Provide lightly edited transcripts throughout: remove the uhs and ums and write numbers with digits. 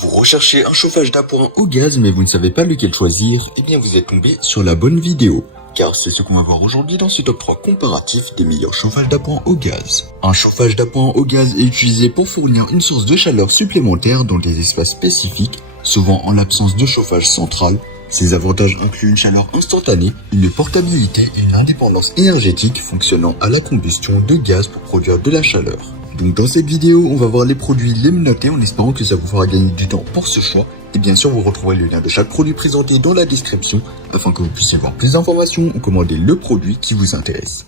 Vous recherchez un chauffage d'appoint au gaz mais vous ne savez pas lequel choisir? Eh bien vous êtes tombé sur la bonne vidéo, car c'est ce qu'on va voir aujourd'hui dans ce top 3 comparatif des meilleurs chauffages d'appoint au gaz. Un chauffage d'appoint au gaz est utilisé pour fournir une source de chaleur supplémentaire dans des espaces spécifiques, souvent en l'absence de chauffage central. Ses avantages incluent une chaleur instantanée, une portabilité et une indépendance énergétique fonctionnant à la combustion de gaz pour produire de la chaleur. Donc dans cette vidéo, on va voir les produits, les noter en espérant que ça vous fera gagner du temps pour ce choix. Et bien sûr, vous retrouverez le lien de chaque produit présenté dans la description afin que vous puissiez voir plus d'informations ou commander le produit qui vous intéresse.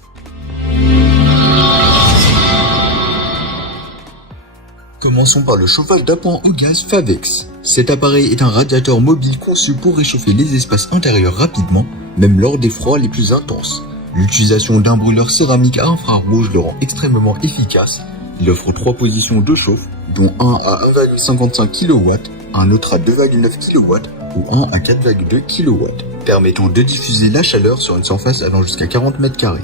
Commençons par le chauffage d'appoint au gaz Favex. Cet appareil est un radiateur mobile conçu pour réchauffer les espaces intérieurs rapidement, même lors des froids les plus intenses. L'utilisation d'un brûleur céramique à infrarouge le rend extrêmement efficace. Il offre 3 positions de chauffe, dont un à 1,55 kW, un autre à 2,9 kW ou un à 4,2 kW, permettant de diffuser la chaleur sur une surface allant jusqu'à 40 m².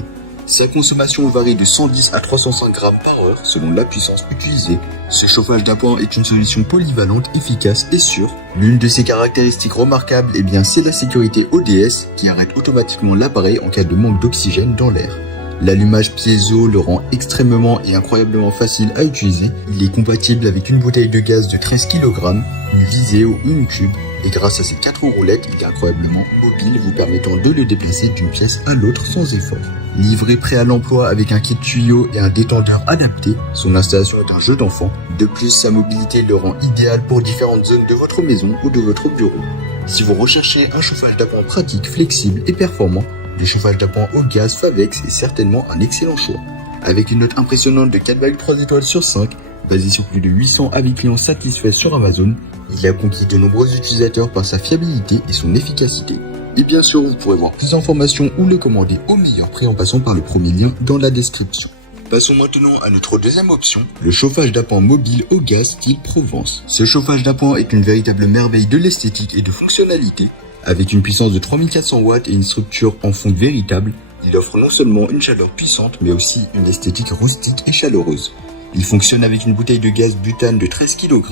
Sa consommation varie de 110 à 305 g par heure selon la puissance utilisée. Ce chauffage d'appoint est une solution polyvalente, efficace et sûre. L'une de ses caractéristiques remarquables, c'est la sécurité ODS qui arrête automatiquement l'appareil en cas de manque d'oxygène dans l'air. L'allumage piézo le rend extrêmement et incroyablement facile à utiliser. Il est compatible avec une bouteille de gaz de 13 kg, une visée ou une tube, et grâce à ses 4 roulettes, il est incroyablement mobile, vous permettant de le déplacer d'une pièce à l'autre sans effort. Livré prêt à l'emploi avec un kit tuyau et un détendeur adapté, son installation est un jeu d'enfant. De plus, sa mobilité le rend idéal pour différentes zones de votre maison ou de votre bureau. Si vous recherchez un chauffage d'appoint pratique, flexible et performant, le chauffage d'appoint au gaz Favex est certainement un excellent choix. Avec une note impressionnante de 4,3 étoiles sur 5, basée sur plus de 800 avis clients satisfaits sur Amazon, il a conquis de nombreux utilisateurs par sa fiabilité et son efficacité. Et bien sûr, vous pourrez voir plus d'informations ou le commander au meilleur prix en passant par le premier lien dans la description. Passons maintenant à notre deuxième option, le chauffage d'appoint mobile au gaz style Provence. Ce chauffage d'appoint est une véritable merveille de l'esthétique et de fonctionnalité. Avec une puissance de 3400 watts et une structure en fonte véritable, il offre non seulement une chaleur puissante, mais aussi une esthétique rustique et chaleureuse. Il fonctionne avec une bouteille de gaz butane de 13 kg,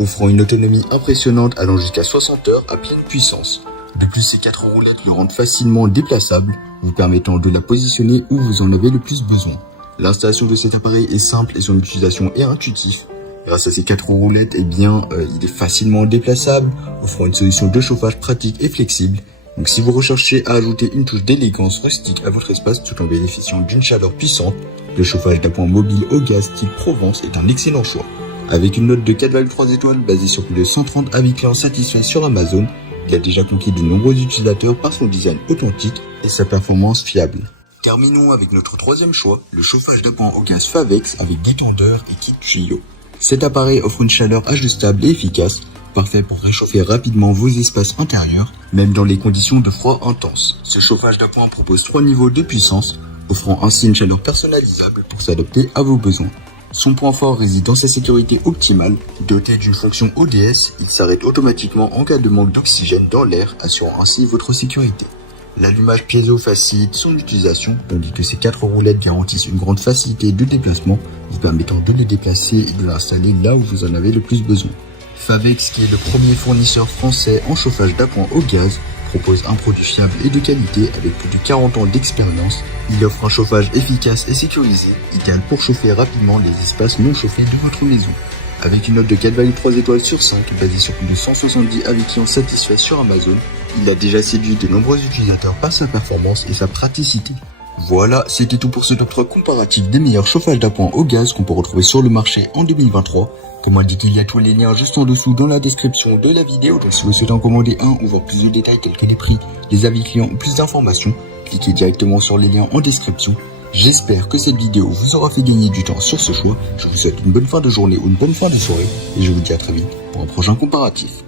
offrant une autonomie impressionnante allant jusqu'à 60 heures à pleine puissance. De plus, ces 4 roulettes le rendent facilement déplaçable, vous permettant de la positionner où vous en avez le plus besoin. L'installation de cet appareil est simple et son utilisation est intuitive. Grâce à ces 4 roulettes, il est facilement déplaçable, offrant une solution de chauffage pratique et flexible. Donc si vous recherchez à ajouter une touche d'élégance rustique à votre espace tout en bénéficiant d'une chaleur puissante, le chauffage d'appoint mobile au gaz style Provence est un excellent choix. Avec une note de 4,3 étoiles basée sur plus de 130 avis clients satisfaits sur Amazon, il a déjà conquis de nombreux utilisateurs par son design authentique et sa performance fiable. Terminons avec notre troisième choix, le chauffage d'appoint au gaz Favex avec détendeur et kit tuyau. Cet appareil offre une chaleur ajustable et efficace, parfait pour réchauffer rapidement vos espaces intérieurs, même dans les conditions de froid intense. Ce chauffage d'appoint propose 3 niveaux de puissance, offrant ainsi une chaleur personnalisable pour s'adapter à vos besoins. Son point fort réside dans sa sécurité optimale. Doté d'une fonction ODS, il s'arrête automatiquement en cas de manque d'oxygène dans l'air, assurant ainsi votre sécurité. L'allumage piézo facilite son utilisation, tandis que ces 4 roulettes garantissent une grande facilité de déplacement, vous permettant de le déplacer et de l'installer là où vous en avez le plus besoin. Favex, qui est le premier fournisseur français en chauffage d'appoint au gaz, propose un produit fiable et de qualité avec plus de 40 ans d'expérience. Il offre un chauffage efficace et sécurisé, idéal pour chauffer rapidement les espaces non chauffés de votre maison. Avec une note de 4,3 étoiles sur 5, basée sur plus de 170 avis clients satisfaits sur Amazon, il a déjà séduit de nombreux utilisateurs par sa performance et sa praticité. Voilà, c'était tout pour ce top 3 comparatif des meilleurs chauffages d'appoint au gaz qu'on peut retrouver sur le marché en 2023. Comme indiqué, il y a tous les liens juste en dessous dans la description de la vidéo, donc si vous souhaitez en commander un ou voir plus de détails tels que les prix, les avis clients ou plus d'informations, cliquez directement sur les liens en description. J'espère que cette vidéo vous aura fait gagner du temps sur ce choix. Je vous souhaite une bonne fin de journée ou une bonne fin de soirée et je vous dis à très vite pour un prochain comparatif.